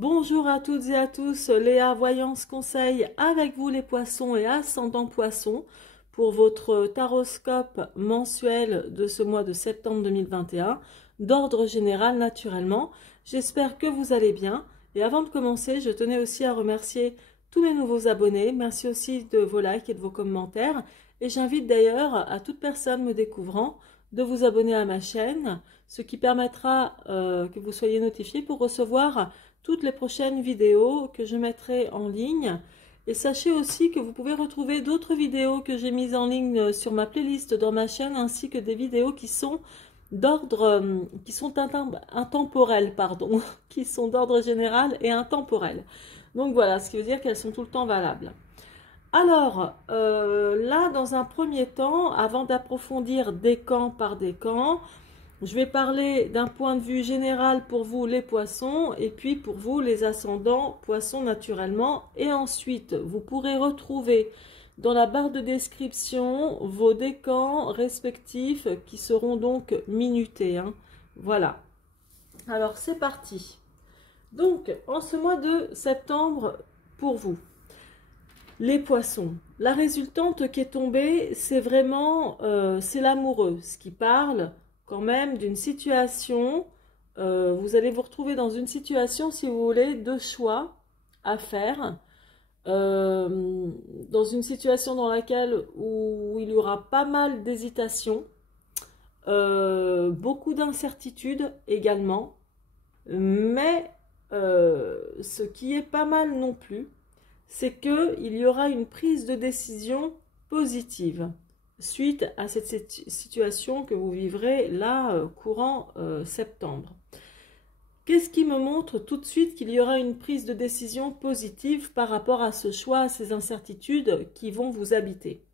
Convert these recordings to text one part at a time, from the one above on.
Bonjour à toutes et à tous, Léa Voyance Conseil avec vous les poissons et ascendant poissons pour votre taroscope mensuel de ce mois de septembre 2021, d'ordre général naturellement. J'espère que vous allez bien et avant de commencer, je tenais aussi à remercier tous mes nouveaux abonnés. Merci aussi de vos likes et de vos commentaires et j'invite d'ailleurs à toute personne me découvrant de vous abonner à ma chaîne, ce qui permettra que vous soyez notifiés pour recevoir toutes les prochaines vidéos que je mettrai en ligne. Et sachez aussi que vous pouvez retrouver d'autres vidéos que j'ai mises en ligne sur ma playlist dans ma chaîne, ainsi que des vidéos qui sont d'ordre, qui sont intemporelles, pardon, qui sont d'ordre général et intemporelles. Donc voilà, ce qui veut dire qu'elles sont tout le temps valables. Alors, là, dans un premier temps, avant d'approfondir décan par décan, je vais parler d'un point de vue général pour vous les poissons et puis pour vous les ascendants poissons naturellement. Et ensuite, vous pourrez retrouver dans la barre de description vos décans respectifs qui seront donc minutés. Voilà. Alors, c'est parti. Donc, en ce mois de septembre, pour vous, les poissons. La résultante qui est tombée, c'est vraiment, c'est l'amoureux, ce qui parle quand même d'une situation, vous allez vous retrouver dans une situation, si vous voulez, de choix à faire, dans une situation dans laquelle où il y aura pas mal d'hésitation, beaucoup d'incertitudes également, mais ce qui est pas mal non plus, c'est qu'il y aura une prise de décision positive suite à cette situation que vous vivrez là courant septembre. Qu'est-ce qui me montre tout de suite qu'il y aura une prise de décision positive par rapport à ce choix, à ces incertitudes qui vont vous habiter?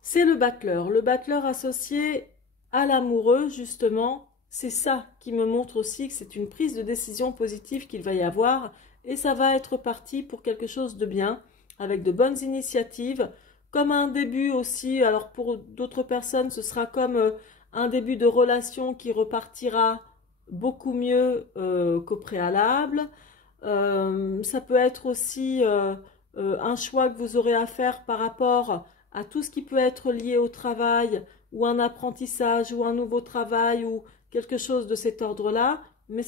C'est le battleur associé à l'amoureux, justement, c'est ça qui me montre aussi que c'est une prise de décision positive qu'il va y avoir et ça va être parti pour quelque chose de bien, avec de bonnes initiatives, comme un début aussi, alors pour d'autres personnes, ce sera comme un début de relation qui repartira beaucoup mieux qu'au préalable. Ça peut être aussi un choix que vous aurez à faire par rapport à tout ce qui peut être lié au travail, ou un apprentissage, ou un nouveau travail, ou quelque chose de cet ordre-là, mais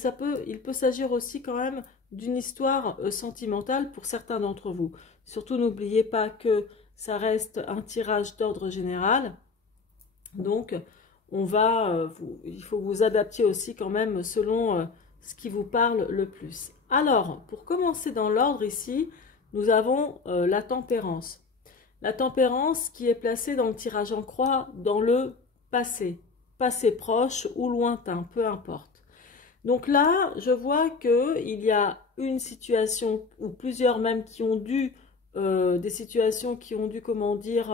il peut s'agir aussi quand même d'une histoire sentimentale pour certains d'entre vous. Surtout, n'oubliez pas que ça reste un tirage d'ordre général. Donc, il faut vous adapter aussi quand même selon ce qui vous parle le plus. Alors, pour commencer dans l'ordre ici, nous avons la tempérance. La tempérance qui est placée dans le tirage en croix dans le passé, passé proche ou lointain, peu importe. Donc là, je vois qu'il y a une situation, ou plusieurs même, qui ont dû, des situations qui ont dû, comment dire,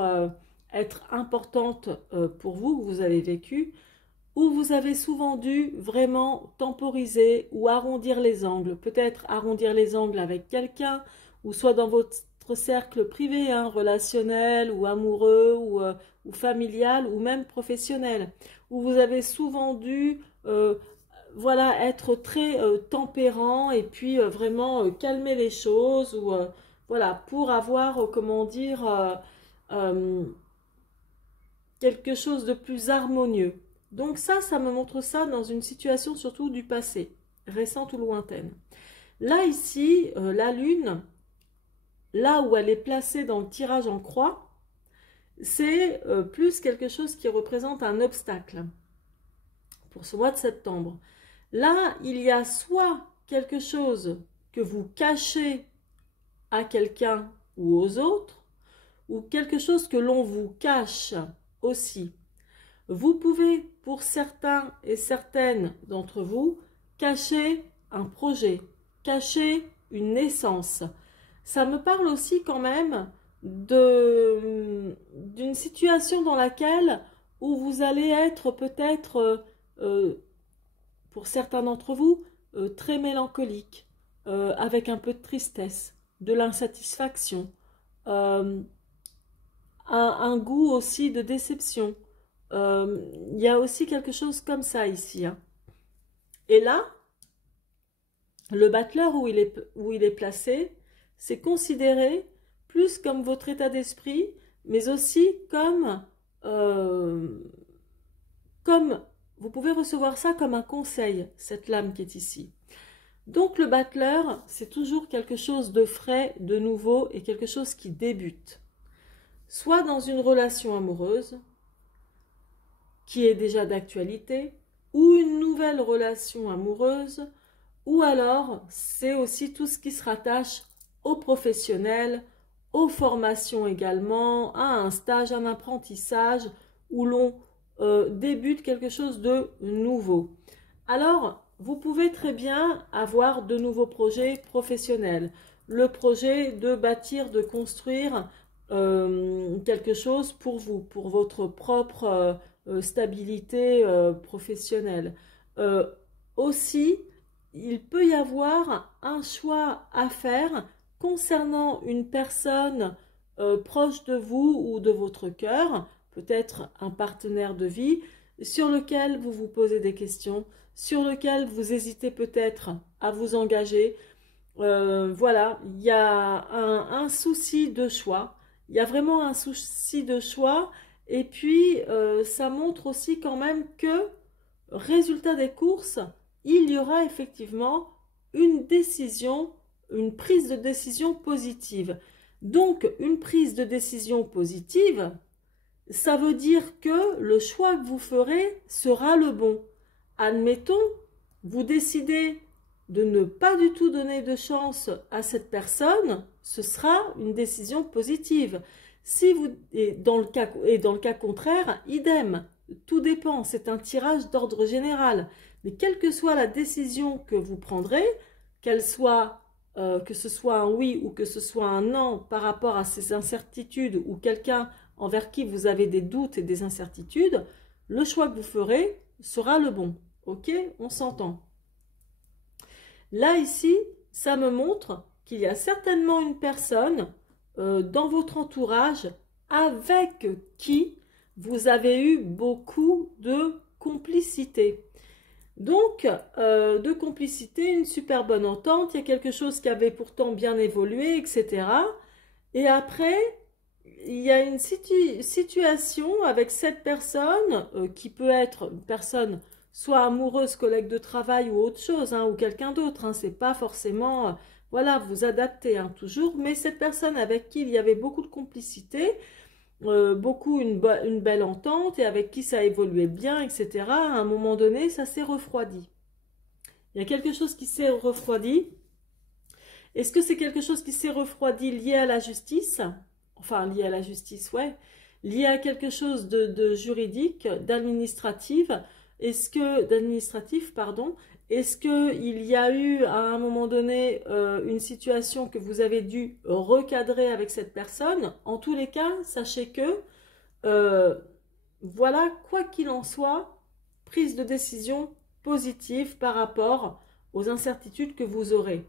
être importantes pour vous, que vous avez vécues, où vous avez souvent dû vraiment temporiser ou arrondir les angles. Peut-être arrondir les angles avec quelqu'un, ou soit dans votre cercle privé, relationnel, ou amoureux, ou familial, ou même professionnel, où vous avez souvent dû voilà, être très tempérant et puis vraiment calmer les choses ou voilà, pour avoir, comment dire, quelque chose de plus harmonieux. Donc ça me montre ça dans une situation surtout du passé, récente ou lointaine. Là, ici, la lune, là où elle est placée dans le tirage en croix, c'est plus quelque chose qui représente un obstacle pour ce mois de septembre. Là, il y a soit quelque chose que vous cachez à quelqu'un ou aux autres, ou quelque chose que l'on vous cache aussi. Vous pouvez, pour certains et certaines d'entre vous, cacher un projet, cacher une naissance. Ça me parle aussi quand même d'une situation dans laquelle où vous allez être peut-être pour certains d'entre vous, très mélancolique, avec un peu de tristesse, de l'insatisfaction, un goût aussi de déception. Il y a aussi quelque chose comme ça ici. Et là, Le battleur où il est placé, c'est considéré plus comme votre état d'esprit, mais aussi comme vous pouvez recevoir ça comme un conseil, cette lame qui est ici. Donc le battleur, c'est toujours quelque chose de frais, de nouveau et quelque chose qui débute. Soit dans une relation amoureuse, qui est déjà d'actualité, ou une nouvelle relation amoureuse, ou alors c'est aussi tout ce qui se rattache aux professionnels, aux formations également, à un stage, un apprentissage, où l'on débute quelque chose de nouveau. Alors, vous pouvez très bien avoir de nouveaux projets professionnels. Le projet de bâtir, de construire quelque chose pour vous, pour votre propre stabilité professionnelle. Aussi, il peut y avoir un choix à faire concernant une personne proche de vous ou de votre cœur, peut-être un partenaire de vie, sur lequel vous vous posez des questions, sur lequel vous hésitez peut-être à vous engager. Voilà, il y a un souci de choix. Il y a vraiment un souci de choix. Et puis, ça montre aussi quand même que, résultat des courses, il y aura effectivement une décision, une prise de décision positive. Donc, une prise de décision positive, ça veut dire que le choix que vous ferez sera le bon. Admettons, vous décidez de ne pas du tout donner de chance à cette personne, ce sera une décision positive. Si vous, et dans le cas contraire, idem, tout dépend, c'est un tirage d'ordre général. Mais quelle que soit la décision que vous prendrez, qu'elle soit, que ce soit un oui ou que ce soit un non par rapport à ces incertitudes ou quelqu'un envers qui vous avez des doutes et des incertitudes, le choix que vous ferez sera le bon. Ok, on s'entend. Là, ici, ça me montre qu'il y a certainement une personne dans votre entourage avec qui vous avez eu beaucoup de complicité. Donc, de complicité, une super bonne entente, il y a quelque chose qui avait pourtant bien évolué, etc. Et après, il y a une situation avec cette personne qui peut être une personne soit amoureuse, collègue de travail ou autre chose, hein, ou quelqu'un d'autre. Hein, c'est pas forcément, voilà, vous adaptez hein, toujours. Mais cette personne avec qui il y avait beaucoup de complicité, une belle entente et avec qui ça évoluait bien, etc. À un moment donné, ça s'est refroidi. Il y a quelque chose qui s'est refroidi. Est-ce que c'est quelque chose qui s'est refroidi lié à la justice? Enfin, lié à la justice, ouais. Lié à quelque chose de juridique, d'administratif. D'administratif, pardon. Est-ce qu'il y a eu à un moment donné une situation que vous avez dû recadrer avec cette personne? En tous les cas, sachez que, voilà, quoi qu'il en soit, prise de décision positive par rapport aux incertitudes que vous aurez.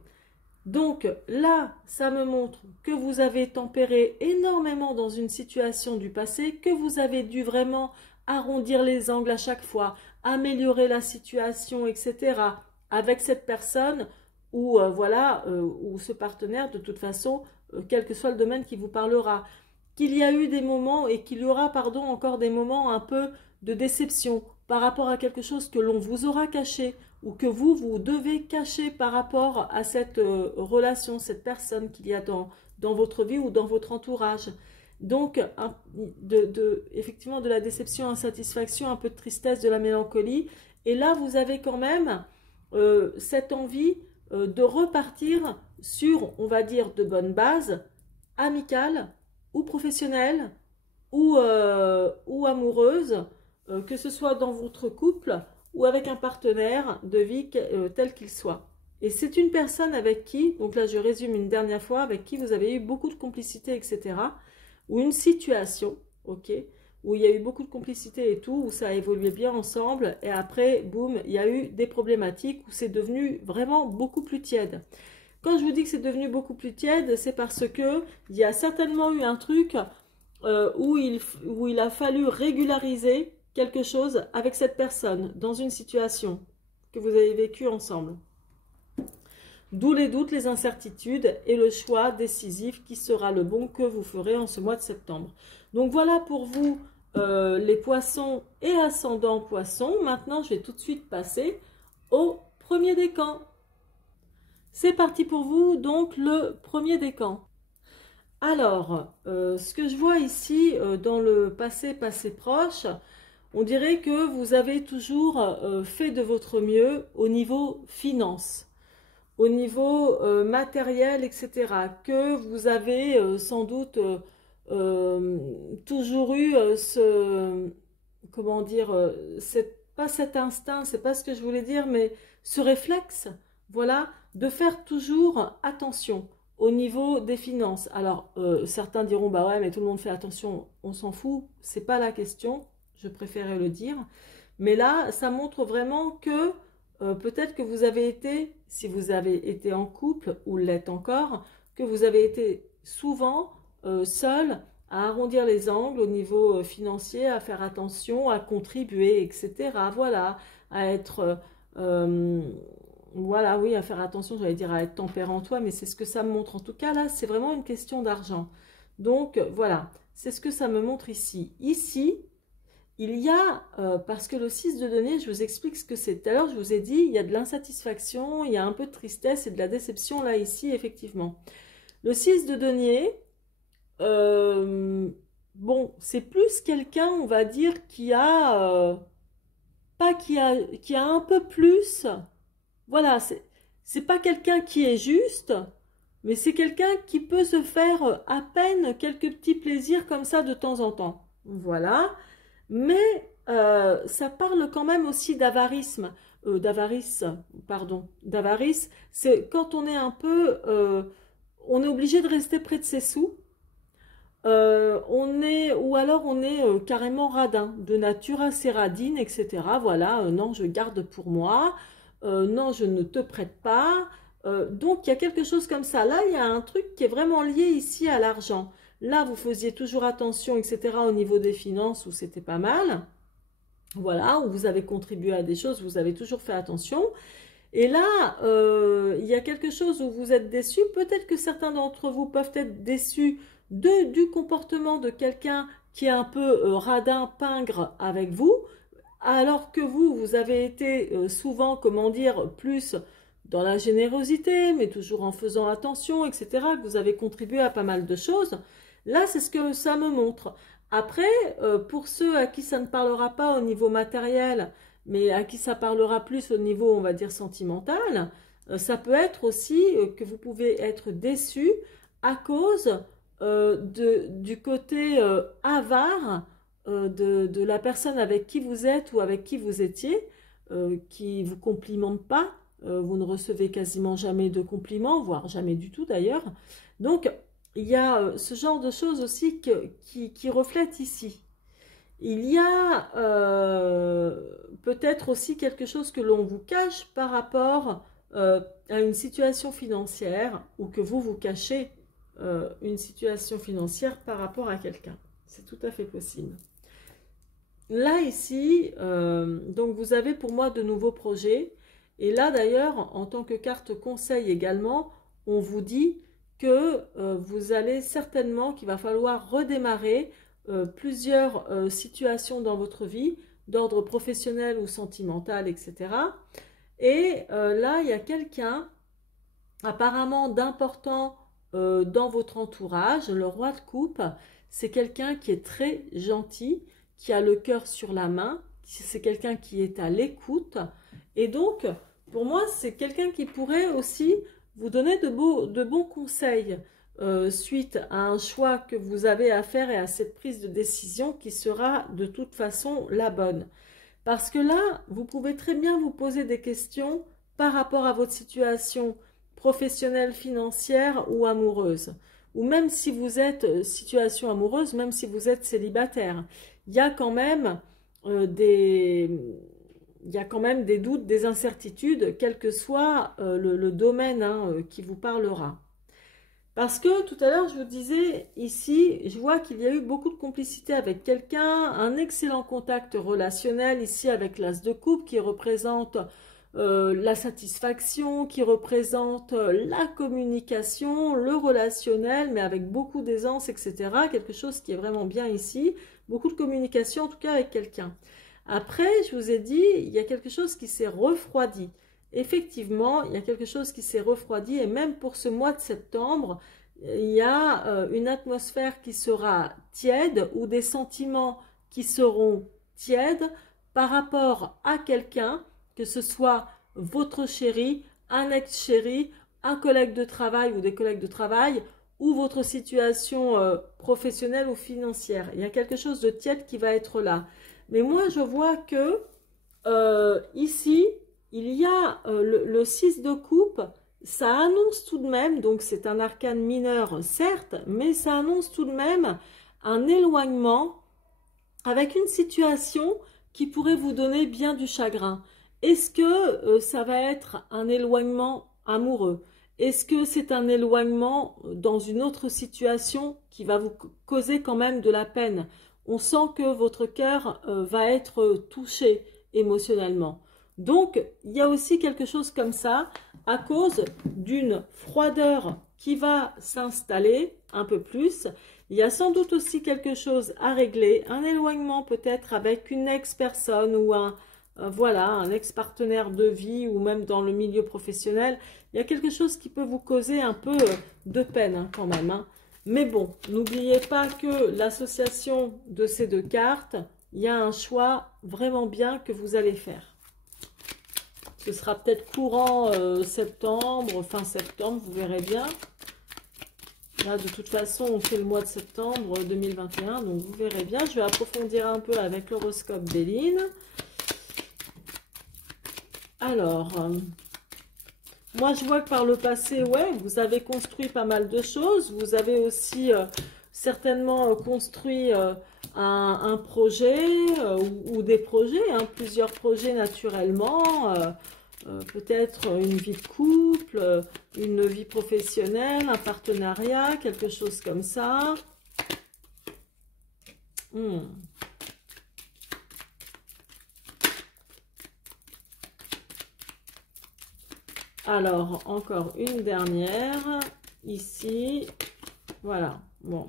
Donc là, ça me montre que vous avez tempéré énormément dans une situation du passé, que vous avez dû vraiment arrondir les angles à chaque fois, améliorer la situation, etc. avec cette personne ou voilà, ou ce partenaire de toute façon, quel que soit le domaine qui vous parlera. Qu'il y a eu des moments et qu'il y aura, pardon, encore des moments un peu de déception par rapport à quelque chose que l'on vous aura caché ou que vous devez cacher par rapport à cette relation, cette personne qu'il y a dans votre vie ou dans votre entourage. Donc, effectivement, de la déception, insatisfaction, un peu de tristesse, de la mélancolie. Et là, vous avez quand même cette envie de repartir sur, on va dire, de bonnes bases, amicales ou professionnelles ou amoureuses, que ce soit dans votre couple ou avec un partenaire de vie tel qu'il soit. Et c'est une personne avec qui, donc là je résume une dernière fois, avec qui vous avez eu beaucoup de complicité, etc. Ou une situation, ok, où il y a eu beaucoup de complicité et tout, où ça a évolué bien ensemble, et après, boum, il y a eu des problématiques où c'est devenu vraiment beaucoup plus tiède. Quand je vous dis que c'est devenu beaucoup plus tiède, c'est parce que il y a certainement eu un truc où il a fallu régulariser quelque chose avec cette personne dans une situation que vous avez vécue ensemble. D'où les doutes, les incertitudes et le choix décisif qui sera le bon que vous ferez en ce mois de septembre. Donc voilà pour vous les poissons et ascendants poissons. Maintenant, je vais tout de suite passer au premier décan. C'est parti pour vous, donc le premier décan. Alors, ce que je vois ici dans le passé proche, on dirait que vous avez toujours fait de votre mieux au niveau finance, au niveau matériel, etc. Que vous avez sans doute toujours eu comment dire, pas cet instinct, c'est pas ce que je voulais dire, mais ce réflexe, voilà, de faire toujours attention au niveau des finances. Alors, certains diront, bah ouais, mais tout le monde fait attention, on s'en fout, c'est pas la question, je préférais le dire. Mais là, ça montre vraiment que peut-être que vous avez été, si vous avez été en couple ou l'êtes encore, que vous avez été souvent seul à arrondir les angles au niveau financier, à faire attention, à contribuer, etc. Voilà, à être... voilà, oui, à faire attention, j'allais dire à être tempérant toi, mais c'est ce que ça me montre. En tout cas, là, c'est vraiment une question d'argent. Donc, voilà, c'est ce que ça me montre ici. Ici, il y a, parce que le 6 de denier, je vous explique ce que c'est. Tout à l'heure, je vous ai dit, il y a de l'insatisfaction, il y a un peu de tristesse et de la déception, là, ici, effectivement. Le 6 de denier, bon, c'est plus quelqu'un, on va dire, qui a, pas qui a un peu plus... Voilà, c'est pas quelqu'un qui est juste, mais c'est quelqu'un qui peut se faire à peine quelques petits plaisirs comme ça de temps en temps. Voilà, mais ça parle quand même aussi d'avarice, d'avarice, c'est quand on est un peu, on est obligé de rester près de ses sous, ou alors on est carrément radin, de nature assez radine, etc. Voilà, non, je garde pour moi. Non, je ne te prête pas. Donc, il y a quelque chose comme ça. Là, il y a un truc qui est vraiment lié ici à l'argent. Là, vous faisiez toujours attention, etc. au niveau des finances, où c'était pas mal. Voilà, où vous avez contribué à des choses, vous avez toujours fait attention. Et là, il y a quelque chose où vous êtes déçu. Peut-être que certains d'entre vous peuvent être déçus du comportement de quelqu'un qui est un peu radin, pingre avec vous. Alors que vous avez été souvent, comment dire, plus dans la générosité, mais toujours en faisant attention, etc., que vous avez contribué à pas mal de choses. Là, c'est ce que ça me montre. Après, pour ceux à qui ça ne parlera pas au niveau matériel, mais à qui ça parlera plus au niveau, on va dire, sentimental, ça peut être aussi que vous pouvez être déçu à cause du côté avare, de la personne avec qui vous êtes ou avec qui vous étiez, qui ne vous complimente pas, vous ne recevez quasiment jamais de compliments, voire jamais du tout d'ailleurs. Donc, il y a ce genre de choses aussi qui reflètent ici. Il y a peut-être aussi quelque chose que l'on vous cache par rapport à une situation financière ou que vous cachez une situation financière par rapport à quelqu'un. C'est tout à fait possible. Là, ici, donc vous avez pour moi de nouveaux projets. Et là, d'ailleurs, en tant que carte conseil également, on vous dit que vous allez certainement, qu'il va falloir redémarrer plusieurs situations dans votre vie, d'ordre professionnel ou sentimental, etc. Et là, il y a quelqu'un apparemment d'important dans votre entourage, le roi de coupe. C'est quelqu'un qui est très gentil, qui a le cœur sur la main, c'est quelqu'un qui est à l'écoute. Et donc, pour moi, c'est quelqu'un qui pourrait aussi vous donner de bons conseils suite à un choix que vous avez à faire et à cette prise de décision qui sera de toute façon la bonne. Parce que là, vous pouvez très bien vous poser des questions par rapport à votre situation professionnelle, financière ou amoureuse. Ou même si vous êtes situation amoureuse, même si vous êtes célibataire, il y a quand même des doutes, des incertitudes, quel que soit le domaine qui vous parlera. Parce que tout à l'heure, je vous disais, ici, je vois qu'il y a eu beaucoup de complicité avec quelqu'un, un excellent contact relationnel ici avec l'as de coupe qui représente la satisfaction, qui représente la communication, le relationnel, mais avec beaucoup d'aisance, etc. Quelque chose qui est vraiment bien ici. Beaucoup de communication, en tout cas avec quelqu'un. Après, je vous ai dit, il y a quelque chose qui s'est refroidi. Effectivement, il y a quelque chose qui s'est refroidi et même pour ce mois de septembre, il y a une atmosphère qui sera tiède ou des sentiments qui seront tièdes par rapport à quelqu'un, que ce soit votre chéri, un ex-chéri, un collègue de travail ou des collègues de travail ou votre situation professionnelle ou financière. Il y a quelque chose de tiède qui va être là. Mais moi, je vois que ici, il y a le 6 de coupe, ça annonce tout de même, donc c'est un arcane mineur certes, mais ça annonce tout de même un éloignement avec une situation qui pourrait vous donner bien du chagrin. Est-ce que ça va être un éloignement amoureux? Est-ce que c'est un éloignement dans une autre situation qui va vous causer quand même de la peine? On sent que votre cœur va être touché émotionnellement. Donc, il y a aussi quelque chose comme ça à cause d'une froideur qui va s'installer un peu plus. Il y a sans doute aussi quelque chose à régler, un éloignement peut-être avec une ex-personne ou voilà, un ex-partenaire de vie ou même dans le milieu professionnel. Il y a quelque chose qui peut vous causer un peu de peine hein, quand même. Hein. Mais bon, n'oubliez pas que l'association de ces deux cartes, il y a un choix vraiment bien que vous allez faire. Ce sera peut-être courant septembre, fin septembre, vous verrez bien. Là, de toute façon, on fait le mois de septembre 2021, donc vous verrez bien. Je vais approfondir un peu avec l'horoscope d'Éline. Alors, moi, je vois que par le passé, ouais, vous avez construit pas mal de choses. Vous avez aussi certainement construit un projet ou des projets, hein, plusieurs projets naturellement. Peut-être une vie de couple, une vie professionnelle, un partenariat, quelque chose comme ça. Alors, encore une dernière, ici, voilà, bon.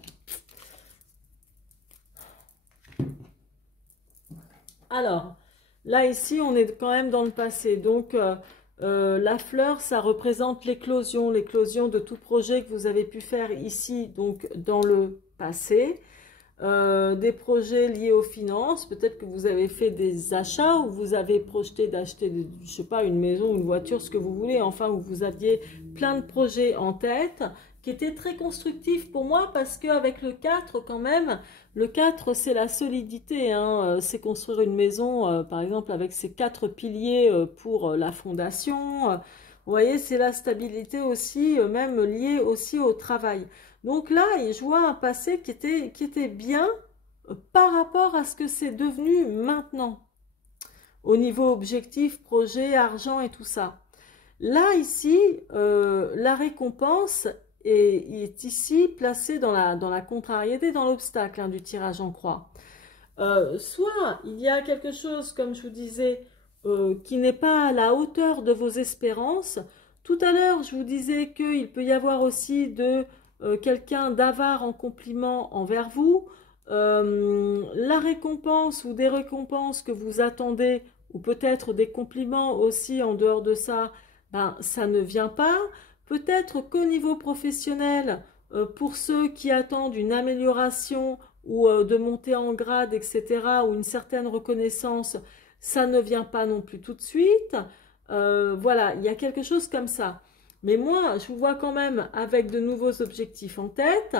Alors, là, ici, on est quand même dans le passé, donc la fleur, ça représente l'éclosion de tout projet que vous avez pu faire ici, donc dans le passé. Des projets liés aux finances, peut-être que vous avez fait des achats ou vous avez projeté d'acheter, je sais pas, une maison, une voiture, ce que vous voulez, enfin, où vous aviez plein de projets en tête qui étaient très constructifs pour moi parce qu'avec le 4 quand même, le 4 c'est la solidité, hein, c'est construire une maison, par exemple, avec ces 4 piliers pour la fondation. Vous voyez, c'est la stabilité aussi, même liée aussi au travail. Donc là, je vois un passé qui était bien par rapport à ce que c'est devenu maintenant, au niveau objectif, projet, argent et tout ça. Là, ici, la récompense est ici placée dans la contrariété, dans l'obstacle hein, du tirage en croix. Soit il y a quelque chose, comme je vous disais, qui n'est pas à la hauteur de vos espérances. Tout à l'heure, je vous disais qu'il peut y avoir aussi quelqu'un d'avare en compliment envers vous, la récompense ou des récompenses que vous attendez, ou peut-être des compliments aussi en dehors de ça, ben, ça ne vient pas. Peut-être qu'au niveau professionnel, pour ceux qui attendent une amélioration ou de monter en grade, etc., ou une certaine reconnaissance, ça ne vient pas non plus tout de suite. Voilà, il y a quelque chose comme ça. Mais moi, je vous vois quand même avec de nouveaux objectifs en tête.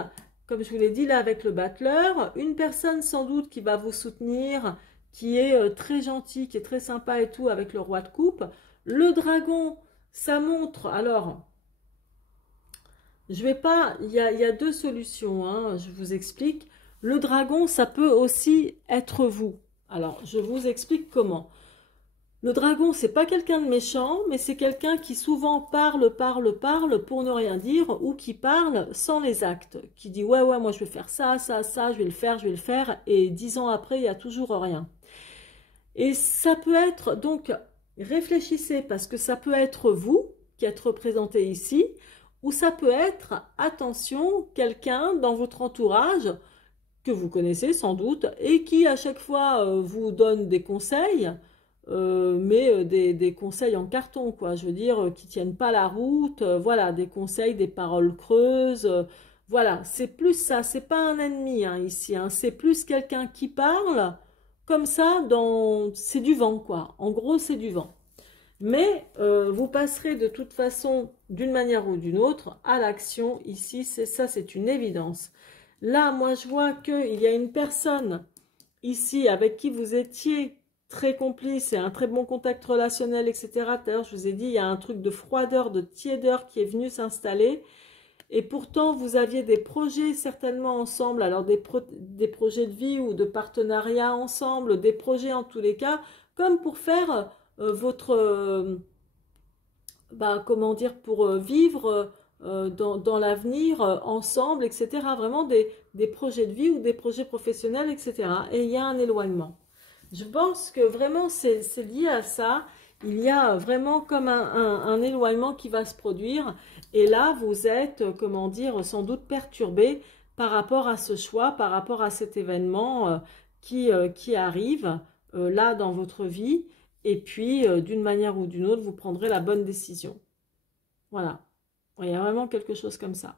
Comme je vous l'ai dit là avec le battleur, une personne sans doute qui va vous soutenir, qui est très gentil, qui est très sympa et tout avec le roi de coupe. Le dragon, ça montre, alors, je vais pas, il y a deux solutions, hein, je vous explique. Le dragon, ça peut aussi être vous. Alors, je vous explique comment. Le dragon, c'est pas quelqu'un de méchant, mais c'est quelqu'un qui souvent parle pour ne rien dire, ou qui parle sans les actes, qui dit ouais, moi je vais faire ça, je vais le faire, et 10 ans après, il n'y a toujours rien. Et ça peut être, donc, réfléchissez, parce que ça peut être vous qui êtes représenté ici, ou ça peut être, attention, quelqu'un dans votre entourage que vous connaissez sans doute et qui à chaque fois vous donne des conseils, mais des conseils en carton, quoi. Je veux dire, qui tiennent pas la route, voilà, des conseils, des paroles creuses, voilà, c'est plus ça, c'est pas un ennemi hein, ici, hein, c'est plus quelqu'un qui parle comme ça, c'est du vent, quoi. En gros, c'est du vent. Mais vous passerez de toute façon, d'une manière ou d'une autre, à l'action. Ici, c'est ça, c'est une évidence. Là, moi, je vois qu'il y a une personne ici avec qui vous étiez très complice et un très bon contact relationnel, etc. Tout à l'heure, je vous ai dit, il y a un truc de froideur, de tiédeur qui est venu s'installer. Et pourtant, vous aviez des projets certainement ensemble, alors des projets de vie ou de partenariat ensemble, des projets en tous les cas, comme pour faire votre, comment dire, pour vivre dans l'avenir ensemble, etc. Vraiment des projets de vie ou des projets professionnels, etc. Et il y a un éloignement. Je pense que vraiment c'est lié à ça. Il y a vraiment comme un éloignement qui va se produire. Et là, vous êtes, comment dire, sans doute perturbé par rapport à ce choix, par rapport à cet événement qui arrive là dans votre vie. Et puis, d'une manière ou d'une autre, vous prendrez la bonne décision. Voilà. Il y a vraiment quelque chose comme ça.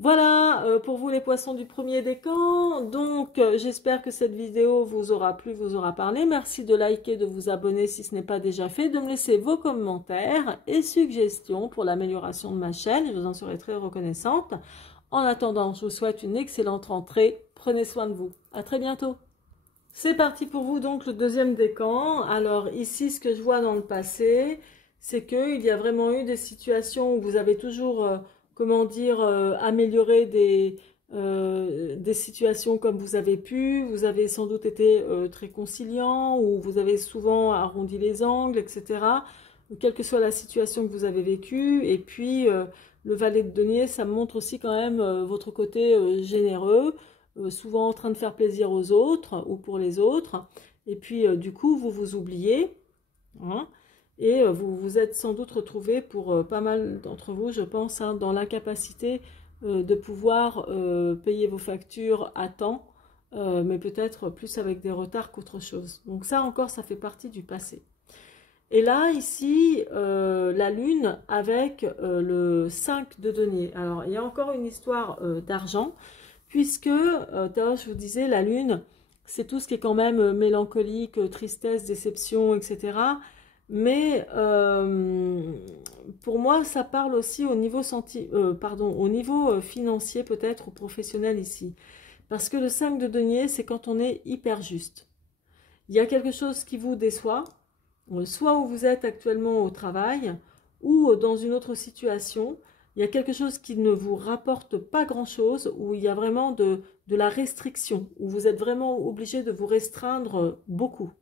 Voilà pour vous les poissons du premier décan. Donc j'espère que cette vidéo vous aura plu, vous aura parlé. Merci de liker, de vous abonner si ce n'est pas déjà fait, de me laisser vos commentaires et suggestions pour l'amélioration de ma chaîne. Je vous en serai très reconnaissante. En attendant, je vous souhaite une excellente rentrée. Prenez soin de vous. À très bientôt. C'est parti pour vous donc le deuxième décan. Alors ici ce que je vois dans le passé, c'est qu'il y a vraiment eu des situations où vous avez toujours, comment dire, amélioré des situations comme vous avez pu. Vous avez sans doute été très conciliant ou vous avez souvent arrondi les angles, etc. Quelle que soit la situation que vous avez vécue. Et puis le valet de denier, ça me montre aussi quand même votre côté généreux. Souvent en train de faire plaisir aux autres ou pour les autres. Et puis, du coup, vous vous oubliez. Hein, et vous vous êtes sans doute retrouvé pour pas mal d'entre vous, je pense, hein, dans l'incapacité de pouvoir payer vos factures à temps, mais peut-être plus avec des retards qu'autre chose. Donc ça encore, ça fait partie du passé. Et là, ici, la lune avec le 5 de denier. Alors, il y a encore une histoire d'argent. Puisque, je vous disais, la lune, c'est tout ce qui est quand même mélancolique, tristesse, déception, etc. Mais pour moi, ça parle aussi au niveau, au niveau financier peut-être ou professionnel ici. Parce que le 5 de denier, c'est quand on est hyper juste. Il y a quelque chose qui vous déçoit, soit où vous êtes actuellement au travail, ou dans une autre situation. Il y a quelque chose qui ne vous rapporte pas grand-chose, où il y a vraiment de la restriction, où vous êtes vraiment obligé de vous restreindre beaucoup.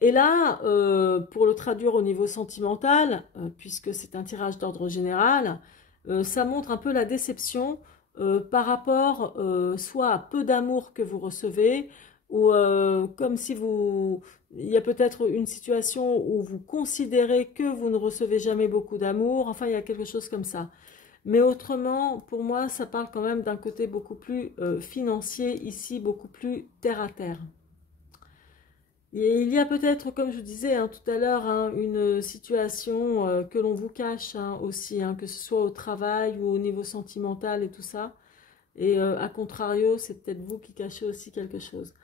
Et là, pour le traduire au niveau sentimental, puisque c'est un tirage d'ordre général, ça montre un peu la déception par rapport soit à peu d'amour que vous recevez, ou comme si il y a peut-être une situation où vous considérez que vous ne recevez jamais beaucoup d'amour, enfin il y a quelque chose comme ça. Mais autrement, pour moi, ça parle quand même d'un côté beaucoup plus financier, ici beaucoup plus terre à terre. Et il y a peut-être, comme je vous disais hein, tout à l'heure, hein, une situation que l'on vous cache hein, aussi, hein, que ce soit au travail ou au niveau sentimental et tout ça. Et à contrario, c'est peut-être vous qui cachez aussi quelque chose.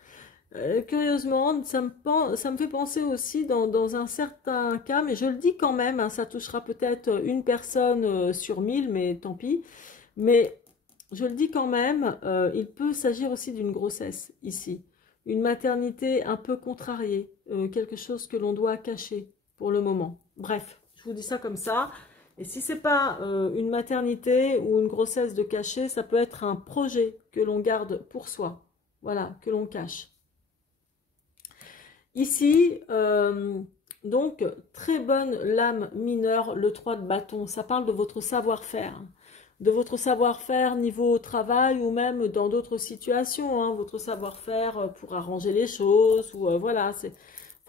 Curieusement, ça me fait penser aussi dans un certain cas, mais je le dis quand même, hein, ça touchera peut-être une personne sur 1000, mais tant pis. Mais je le dis quand même, il peut s'agir aussi d'une grossesse ici. Une maternité un peu contrariée, quelque chose que l'on doit cacher pour le moment. Bref, je vous dis ça comme ça. Et si ce n'est pas une maternité ou une grossesse de cacher, ça peut être un projet que l'on garde pour soi. Voilà, que l'on cache. Ici, donc, très bonne lame mineure, le 3 de bâton. Ça parle de votre savoir-faire. De votre savoir-faire niveau travail ou même dans d'autres situations. Hein, votre savoir-faire pour arranger les choses. Ou voilà,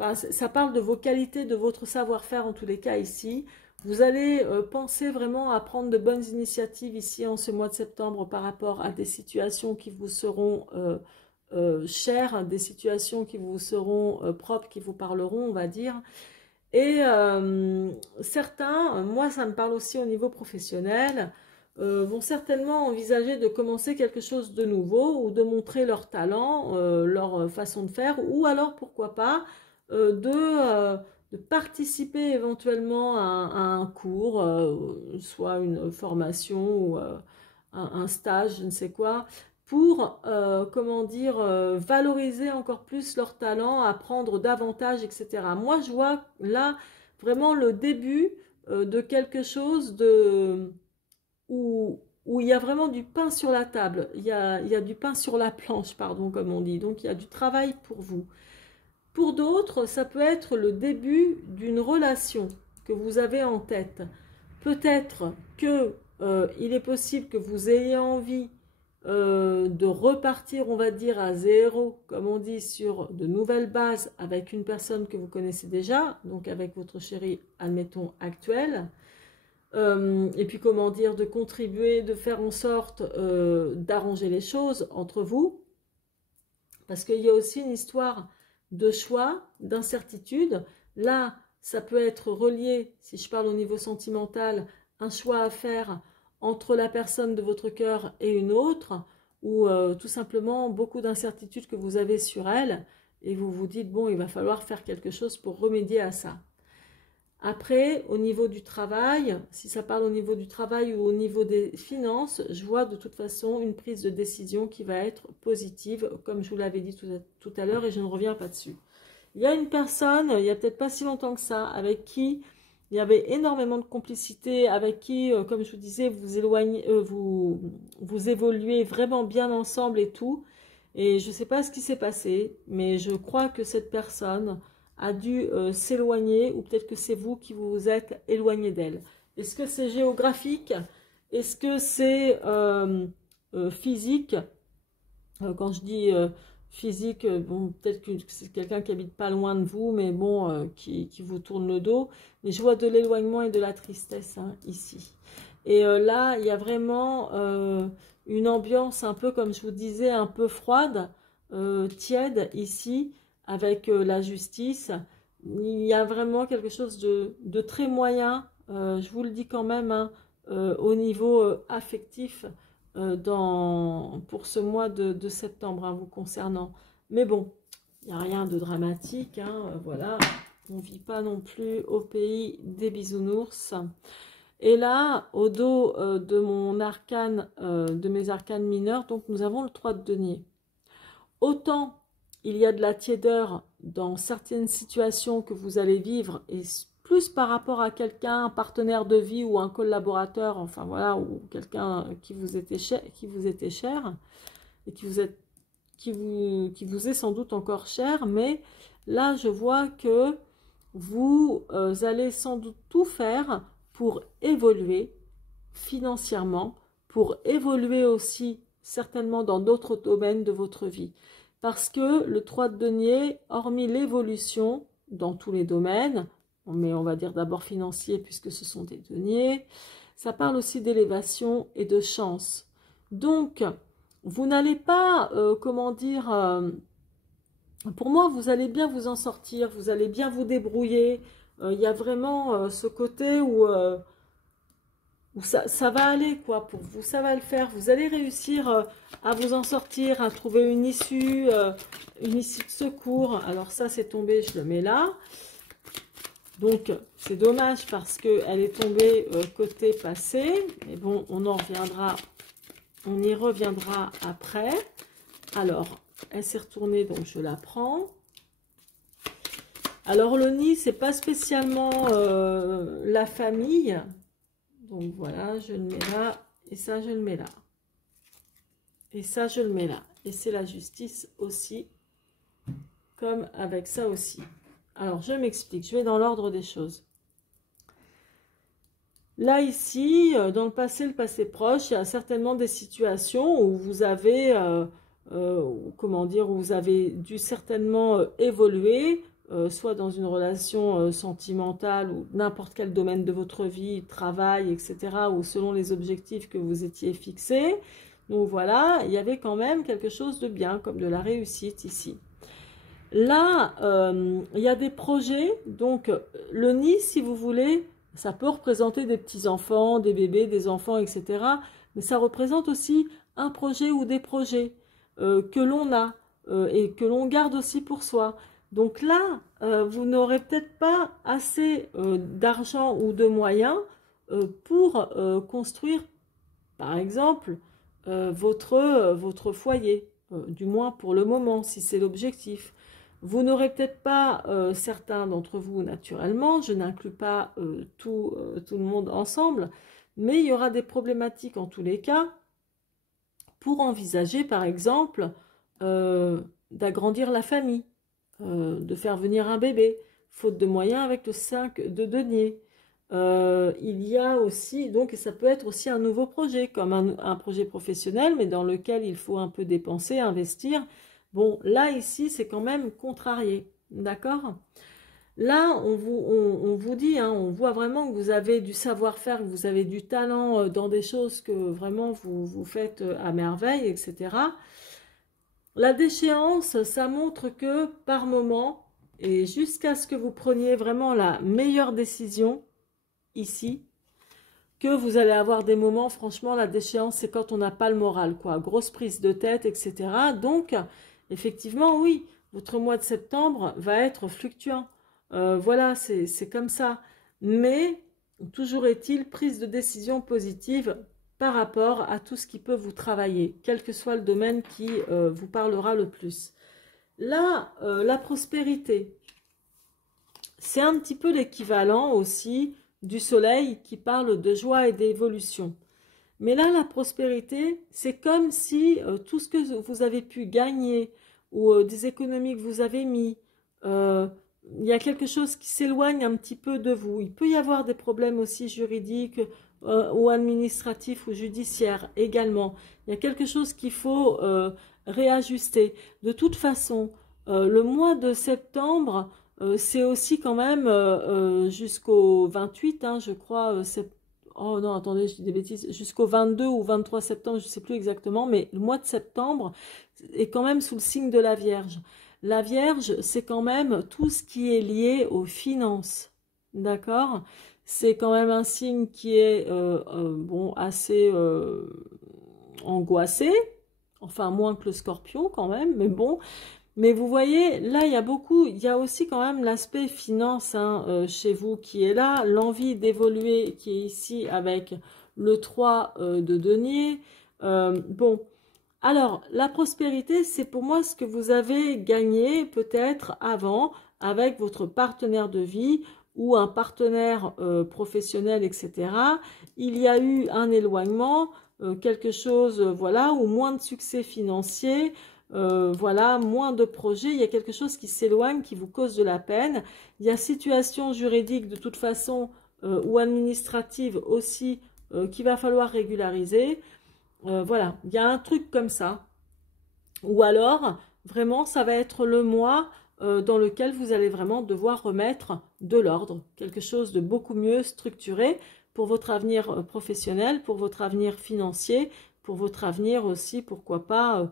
enfin, ça parle de vos qualités, de votre savoir-faire en tous les cas ici. Vous allez penser vraiment à prendre de bonnes initiatives ici en ce mois de septembre par rapport à des situations qui vous seront chères, des situations qui vous seront propres, qui vous parleront, on va dire. Et certains, moi ça me parle aussi au niveau professionnel, vont certainement envisager de commencer quelque chose de nouveau ou de montrer leur talent, leur façon de faire, ou alors pourquoi pas de participer éventuellement à un cours, soit une formation ou un stage, je ne sais quoi, pour, comment dire, valoriser encore plus leur talent, apprendre davantage, etc. Moi, je vois là vraiment le début de quelque chose où il y a vraiment du pain sur la table, il y a du pain sur la planche, pardon, comme on dit. Donc, il y a du travail pour vous. Pour d'autres, ça peut être le début d'une relation que vous avez en tête. Peut-être que il est possible que vous ayez envie de repartir, on va dire, à zéro, comme on dit, sur de nouvelles bases avec une personne que vous connaissez déjà, donc avec votre chéri, admettons, actuel. Et puis, comment dire, de contribuer, de faire en sorte d'arranger les choses entre vous. Parce qu'il y a aussi une histoire de choix, d'incertitude. Là, ça peut être relié, si je parle au niveau sentimental, un choix à faire entre la personne de votre cœur et une autre, ou tout simplement beaucoup d'incertitudes que vous avez sur elle, et vous vous dites, bon, il va falloir faire quelque chose pour remédier à ça. Après, au niveau du travail, si ça parle au niveau du travail ou au niveau des finances, je vois de toute façon une prise de décision qui va être positive, comme je vous l'avais dit tout à l'heure, et je ne reviens pas dessus. Il y a une personne, il n'y a peut-être pas si longtemps que ça, avec qui il y avait énormément de complicité, avec qui, comme je vous disais, vous évoluez vraiment bien ensemble et tout. Et je ne sais pas ce qui s'est passé, mais je crois que cette personne a dû s'éloigner, ou peut-être que c'est vous qui vous êtes éloigné d'elle. Est-ce que c'est géographique? Est-ce que c'est physique? Quand je dis physique, bon, peut-être que c'est quelqu'un qui habite pas loin de vous, mais bon, qui vous tourne le dos. Mais je vois de l'éloignement et de la tristesse hein, ici. Et là, il y a vraiment une ambiance un peu, comme je vous disais, un peu froide, tiède ici, avec la justice. Il y a vraiment quelque chose de très moyen, je vous le dis quand même, hein, au niveau affectif pour ce mois de septembre, hein, vous concernant. Mais bon, il n'y a rien de dramatique, hein, voilà. On ne vit pas non plus au pays des bisounours. Et là, au dos de mon arcane, de mes arcanes mineurs, donc nous avons le 3 de denier. Autant il y a de la tiédeur dans certaines situations que vous allez vivre, et plus par rapport à quelqu'un, un partenaire de vie ou un collaborateur, enfin voilà, ou quelqu'un qui vous était cher, et qui vous est sans doute encore cher, mais là je vois que vous allez sans doute tout faire pour évoluer financièrement, pour évoluer aussi certainement dans d'autres domaines de votre vie. Parce que le 3 de denier, hormis l'évolution dans tous les domaines, mais on va dire d'abord financier puisque ce sont des deniers, ça parle aussi d'élévation et de chance. Donc, vous n'allez pas, comment dire, pour moi, vous allez bien vous en sortir, vous allez bien vous débrouiller. Il y a vraiment ce côté où ça va aller, quoi, pour vous, ça va le faire. Vous allez réussir à vous en sortir, à trouver une issue de secours. Alors ça, c'est tombé, je le mets là. Donc, c'est dommage parce qu'elle est tombée côté passé. Mais bon, on y reviendra après. Alors, elle s'est retournée, donc je la prends. Alors, le nid, c'est pas spécialement la famille. Donc voilà, je le mets là, et ça je le mets là. Et ça je le mets là. Et c'est la justice aussi, comme avec ça aussi. Alors je m'explique, je vais dans l'ordre des choses. Là ici, dans le passé proche, il y a certainement des situations où vous avez, comment dire, où vous avez dû certainement évoluer, soit dans une relation sentimentale ou n'importe quel domaine de votre vie, travail, etc., ou selon les objectifs que vous étiez fixés. Donc voilà, il y avait quand même quelque chose de bien, comme de la réussite ici. Là, il y a des projets, donc le nid, si vous voulez, ça peut représenter des petits-enfants, des bébés, des enfants, etc., mais ça représente aussi un projet ou des projets que l'on a et que l'on garde aussi pour soi. Donc là, vous n'aurez peut-être pas assez d'argent ou de moyens pour construire, par exemple, votre foyer, du moins pour le moment, si c'est l'objectif. Vous n'aurez peut-être pas, certains d'entre vous naturellement, je n'inclus pas tout le monde ensemble, mais il y aura des problématiques en tous les cas pour envisager par exemple d'agrandir la famille, de faire venir un bébé, faute de moyens avec le 5 de denier. Il y a aussi, donc ça peut être aussi un nouveau projet, comme un projet professionnel, mais dans lequel il faut un peu dépenser, investir. Bon, là, ici, c'est quand même contrarié, d'accord? Là, on vous dit, hein, on voit vraiment que vous avez du savoir-faire, que vous avez du talent dans des choses que vraiment vous faites à merveille, etc. La déchéance, ça montre que par moment, et jusqu'à ce que vous preniez vraiment la meilleure décision, ici, que vous allez avoir des moments, franchement, la déchéance, c'est quand on n'a pas le moral, quoi. Grosse prise de tête, etc. Donc, effectivement, oui, votre mois de septembre va être fluctuant. Voilà, c'est comme ça. Mais, toujours est-il, prise de décision positive par rapport à tout ce qui peut vous travailler, quel que soit le domaine qui vous parlera le plus. Là, la prospérité, c'est un petit peu l'équivalent aussi du soleil qui parle de joie et d'évolution. Mais là, la prospérité, c'est comme si tout ce que vous avez pu gagner ou des économies que vous avez mis, il y a quelque chose qui s'éloigne un petit peu de vous. Il peut y avoir des problèmes aussi juridiques ou administratifs ou judiciaires également. Il y a quelque chose qu'il faut réajuster. De toute façon, le mois de septembre, c'est aussi quand même jusqu'au 28, hein, je crois. Oh non, attendez, je dis des bêtises. Jusqu'au 22 ou 23 septembre, je ne sais plus exactement, mais le mois de septembre est quand même sous le signe de la Vierge. La Vierge, c'est quand même tout ce qui est lié aux finances. D'accord? C'est quand même un signe qui est bon, assez angoissé. Enfin, moins que le Scorpion quand même, mais bon. Mais vous voyez, là, il y a aussi quand même l'aspect finance hein, chez vous qui est là, l'envie d'évoluer qui est ici avec le 3 de denier. Bon, alors, la prospérité, c'est pour moi ce que vous avez gagné peut-être avant avec votre partenaire de vie ou un partenaire professionnel, etc. Il y a eu un éloignement, quelque chose, voilà, ou moins de succès financier. Voilà, moins de projets, il y a quelque chose qui s'éloigne, qui vous cause de la peine. Il y a situation juridique de toute façon ou administrative aussi qu'il va falloir régulariser. Voilà, il y a un truc comme ça. Ou alors, vraiment, ça va être le mois dans lequel vous allez vraiment devoir remettre de l'ordre, quelque chose de beaucoup mieux structuré pour votre avenir professionnel, pour votre avenir financier, pour votre avenir aussi, pourquoi pas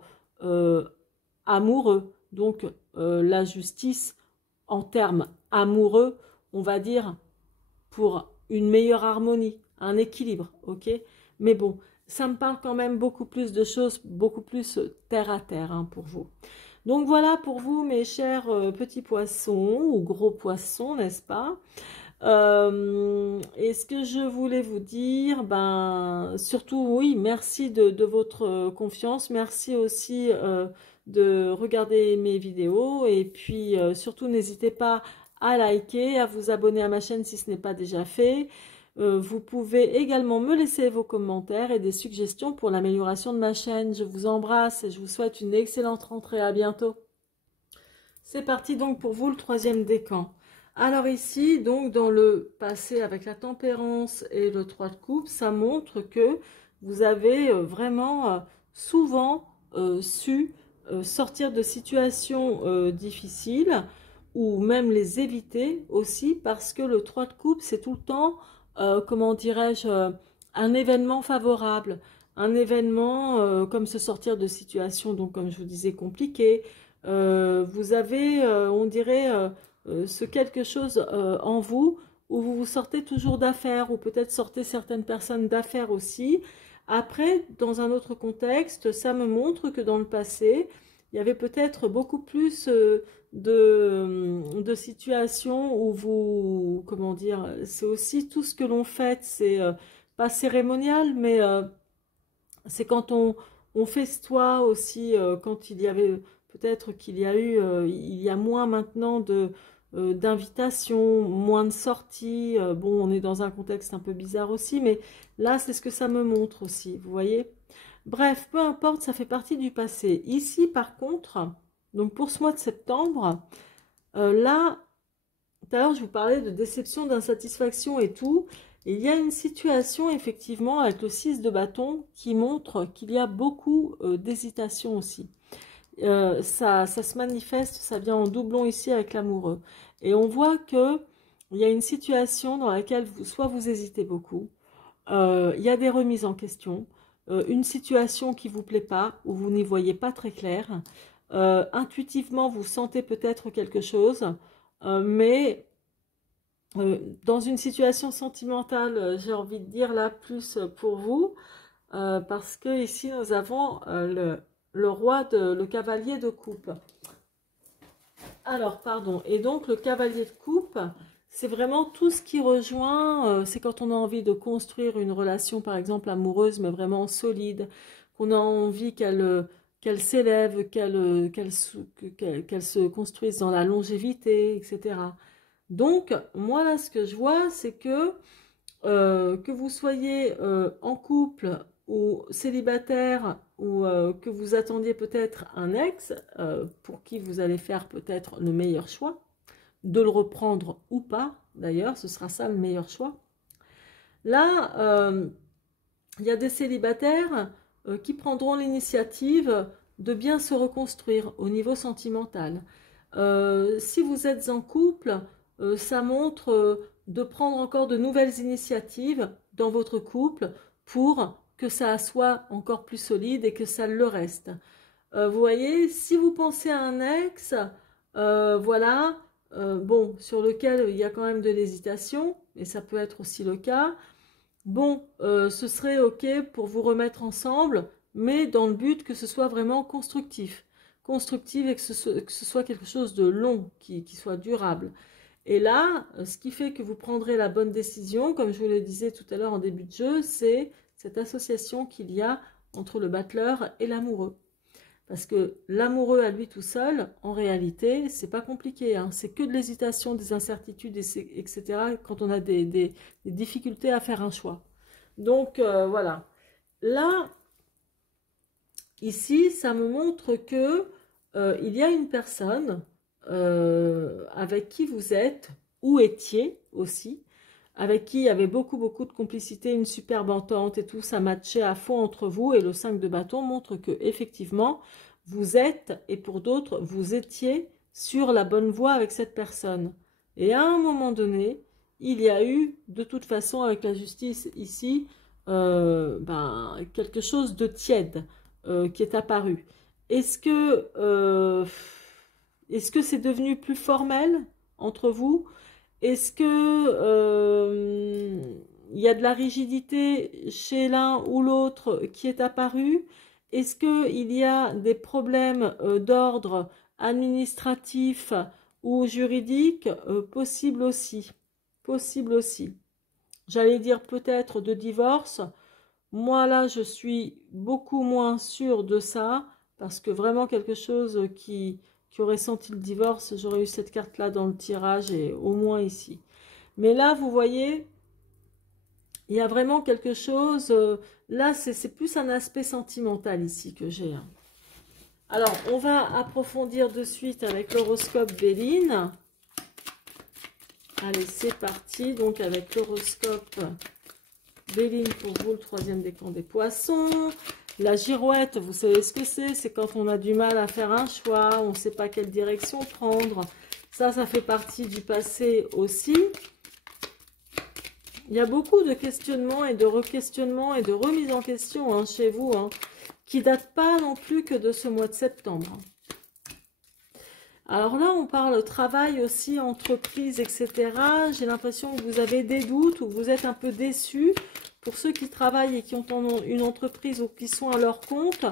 amoureux. Donc la justice en termes amoureux, on va dire pour une meilleure harmonie, un équilibre, ok? Mais bon, ça me parle quand même beaucoup plus de choses, beaucoup plus terre à terre hein, pour vous. Donc voilà pour vous mes chers petits poissons ou gros poissons, n'est-ce pas? Et ce que je voulais vous dire, ben surtout oui, merci de votre confiance, merci aussi de regarder mes vidéos et puis surtout n'hésitez pas à liker, à vous abonner à ma chaîne si ce n'est pas déjà fait. Vous pouvez également me laisser vos commentaires et des suggestions pour l'amélioration de ma chaîne. Je vous embrasse et je vous souhaite une excellente rentrée. À bientôt. C'est parti donc pour vous le troisième décan. Alors ici, donc dans le passé avec la tempérance et le 3 de coupe, ça montre que vous avez vraiment souvent su sortir de situations difficiles ou même les éviter aussi, parce que le 3 de coupe, c'est tout le temps, comment dirais-je, un événement favorable, un événement comme se sortir de situations, donc comme je vous disais, compliquées. Vous avez, on dirait, ce quelque chose en vous, où vous vous sortez toujours d'affaires, ou peut-être sortez certaines personnes d'affaires aussi. Après, dans un autre contexte, ça me montre que dans le passé, il y avait peut-être beaucoup plus de situations où vous, comment dire, c'est aussi tout ce que l'on fait, c'est pas cérémonial, mais c'est quand on festoie aussi, quand il y avait, peut-être qu'il y a eu, il y a moins maintenant d'invitations, moins de sorties. Bon, on est dans un contexte un peu bizarre aussi, mais là, c'est ce que ça me montre aussi, vous voyez. Bref, peu importe, ça fait partie du passé. Ici, par contre, donc pour ce mois de septembre, là, tout à l'heure, je vous parlais de déception, d'insatisfaction et tout. Il y a une situation, effectivement, avec le 6 de bâton qui montre qu'il y a beaucoup d'hésitation aussi. Ça se manifeste, ça vient en doublon ici avec l'amoureux. Et on voit que il y a une situation dans laquelle soit vous hésitez beaucoup, il y a des remises en question, une situation qui ne vous plaît pas, ou vous n'y voyez pas très clair. Intuitivement, vous sentez peut-être quelque chose, mais dans une situation sentimentale, j'ai envie de dire là plus pour vous, parce que ici nous avons le cavalier de coupe. Alors, pardon, et donc le cavalier de coupe, c'est vraiment tout ce qui rejoint, c'est quand on a envie de construire une relation, par exemple amoureuse, mais vraiment solide, qu'on a envie qu'elle s'élève, qu'elle se construise dans la longévité, etc. Donc, moi là, ce que je vois, c'est que vous soyez en couple ou célibataire, ou que vous attendiez peut-être un ex, pour qui vous allez faire peut-être le meilleur choix, de le reprendre ou pas, d'ailleurs, ce sera ça le meilleur choix. Là, il y a des célibataires qui prendront l'initiative de bien se reconstruire au niveau sentimental. Si vous êtes en couple, ça montre de prendre encore de nouvelles initiatives dans votre couple pour que ça soit encore plus solide et que ça le reste. Vous voyez, si vous pensez à un ex, voilà, bon, sur lequel il y a quand même de l'hésitation, et ça peut être aussi le cas, bon, ce serait ok pour vous remettre ensemble, mais dans le but que ce soit vraiment constructif. Constructif et que ce soit quelque chose de long, qui soit durable. Et là, ce qui fait que vous prendrez la bonne décision, comme je vous le disais tout à l'heure en début de jeu, c'est cette association qu'il y a entre le battleur et l'amoureux. Parce que l'amoureux à lui tout seul, en réalité, c'est pas compliqué, hein. C'est que de l'hésitation, des incertitudes, etc. quand on a des difficultés à faire un choix. Donc, voilà. Là, ici, ça me montre que il y a une personne avec qui vous êtes, ou étiez aussi, avec qui il y avait beaucoup de complicité, une superbe entente et tout, ça matchait à fond entre vous, et le 5 de bâton montre que effectivement vous êtes, et pour d'autres, vous étiez sur la bonne voie avec cette personne. Et à un moment donné, il y a eu, de toute façon, avec la justice ici, quelque chose de tiède qui est apparu. Est-ce que c'est devenu plus formel entre vous? Est-ce que il y a de la rigidité chez l'un ou l'autre qui est apparue? Est-ce qu'il y a des problèmes d'ordre administratif ou juridique? Possible aussi. Possible aussi. J'allais dire peut-être de divorce. Moi là, je suis beaucoup moins sûre de ça, parce que vraiment quelque chose qui aurait senti le divorce, j'aurais eu cette carte-là dans le tirage, et au moins ici. Mais là, vous voyez, il y a vraiment quelque chose, là, c'est plus un aspect sentimental ici que j'ai. Alors, on va approfondir de suite avec l'horoscope Béline. Allez, c'est parti, donc avec l'horoscope Béline pour vous, le 3e décan des poissons. La girouette, vous savez ce que c'est? C'est quand on a du mal à faire un choix, on ne sait pas quelle direction prendre. Ça fait partie du passé aussi. Il y a beaucoup de questionnements et de re-questionnements et de remises en question hein, chez vous, hein, qui ne datent pas non plus que de ce mois de septembre. Alors là, on parle travail aussi, entreprise, etc. J'ai l'impression que vous avez des doutes ou que vous êtes un peu déçus. Pour ceux qui travaillent et qui ont une entreprise ou qui sont à leur compte,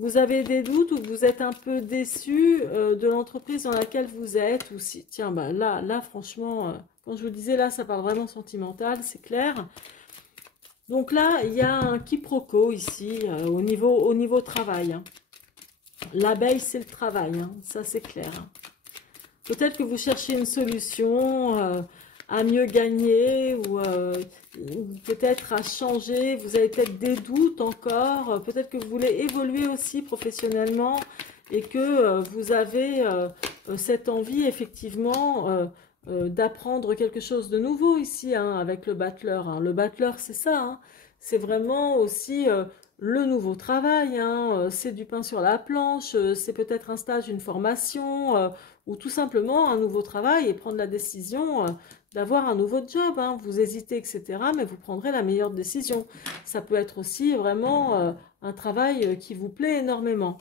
vous avez des doutes ou vous êtes un peu déçus de l'entreprise dans laquelle vous êtes. Ou si, tiens, bah là franchement, quand je vous disais, là, ça parle vraiment sentimental, c'est clair. Donc là, il y a un quiproquo ici au niveau travail. Hein. L'abeille, c'est le travail, hein, ça c'est clair. Peut-être que vous cherchez une solution à mieux gagner ou peut-être à changer. Vous avez peut-être des doutes encore. Peut-être que vous voulez évoluer aussi professionnellement et que vous avez cette envie effectivement d'apprendre quelque chose de nouveau ici hein, avec le battleur. Hein. Le battleur, c'est ça. Hein. C'est vraiment aussi... le nouveau travail, hein, c'est du pain sur la planche, c'est peut-être un stage, une formation, ou tout simplement un nouveau travail et prendre la décision d'avoir un nouveau job. Hein. Vous hésitez, etc., mais vous prendrez la meilleure décision. Ça peut être aussi vraiment un travail qui vous plaît énormément.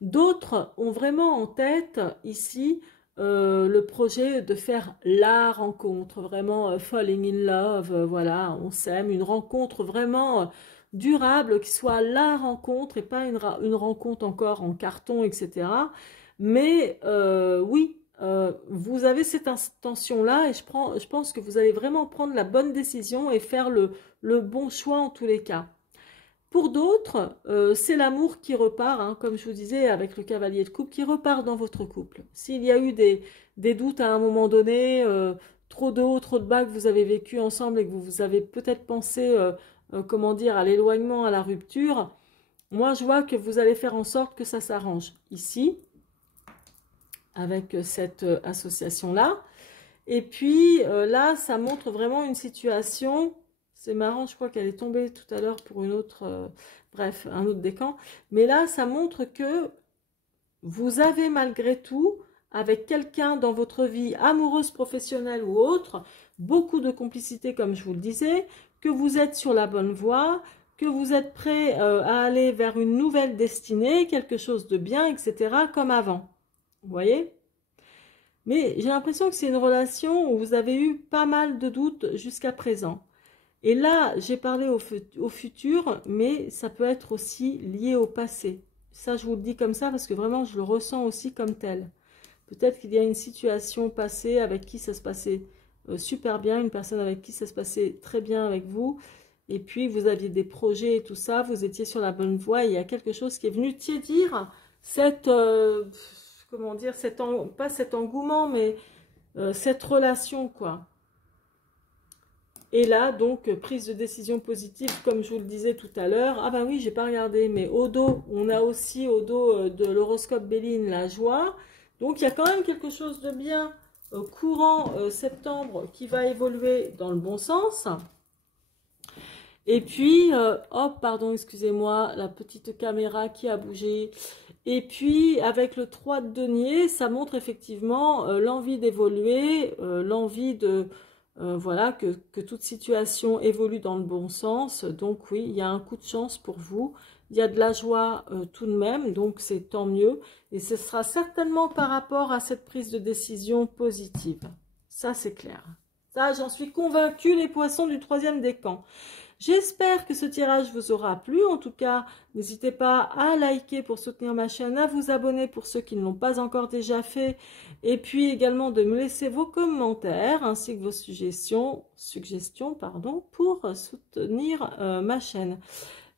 D'autres ont vraiment en tête ici le projet de faire la rencontre, vraiment falling in love, voilà, on s'aime, une rencontre vraiment... durable, qui soit la rencontre et pas une rencontre encore en carton, etc. Mais oui, vous avez cette intention-là et je pense que vous allez vraiment prendre la bonne décision et faire le bon choix en tous les cas. Pour d'autres, c'est l'amour qui repart, hein, comme je vous disais avec le cavalier de coupe, qui repart dans votre couple. S'il y a eu des doutes à un moment donné, trop de hauts, trop de bas que vous avez vécu ensemble et que vous avez peut-être pensé... comment dire, à l'éloignement, à la rupture, moi je vois que vous allez faire en sorte que ça s'arrange ici, avec cette association-là. Et puis là, ça montre vraiment une situation, c'est marrant, je crois qu'elle est tombée tout à l'heure pour une autre, bref, un autre décan, mais là, ça montre que vous avez malgré tout, avec quelqu'un dans votre vie, amoureuse, professionnelle ou autre, beaucoup de complicité, comme je vous le disais, que vous êtes sur la bonne voie, que vous êtes prêt à aller vers une nouvelle destinée, quelque chose de bien, etc., comme avant. Vous voyez? Mais j'ai l'impression que c'est une relation où vous avez eu pas mal de doutes jusqu'à présent. Et là, j'ai parlé au futur, mais ça peut être aussi lié au passé. Ça, je vous le dis comme ça parce que vraiment, je le ressens aussi comme tel. Peut-être qu'il y a une situation passée avec qui ça se passait super bien, une personne avec qui ça se passait très bien avec vous, et puis vous aviez des projets et tout ça, vous étiez sur la bonne voie, et il y a quelque chose qui est venu tiédir cette, comment dire, pas cet engouement, mais cette relation, quoi. Et là, donc, prise de décision positive, comme je vous le disais tout à l'heure. Ah ben oui, j'ai pas regardé, mais au dos, on a aussi au dos de l'horoscope Béline la joie. Donc, il y a quand même quelque chose de bien courant septembre qui va évoluer dans le bon sens. Et puis, hop, pardon, excusez-moi, la petite caméra qui a bougé. Et puis, avec le 3 de denier, ça montre effectivement l'envie d'évoluer, l'envie de... voilà, que toute situation évolue dans le bon sens. Donc oui, il y a un coup de chance pour vous. Il y a de la joie tout de même, donc c'est tant mieux. Et ce sera certainement par rapport à cette prise de décision positive. Ça, c'est clair. Ça, j'en suis convaincue, les poissons du 3e décan. J'espère que ce tirage vous aura plu. En tout cas, n'hésitez pas à liker pour soutenir ma chaîne, à vous abonner pour ceux qui ne l'ont pas encore déjà fait, et puis également de me laisser vos commentaires ainsi que vos suggestions pour soutenir ma chaîne.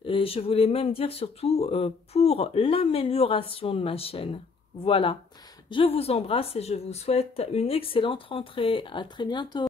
Et je voulais même dire surtout pour l'amélioration de ma chaîne. Voilà. Je vous embrasse et je vous souhaite une excellente rentrée. À très bientôt.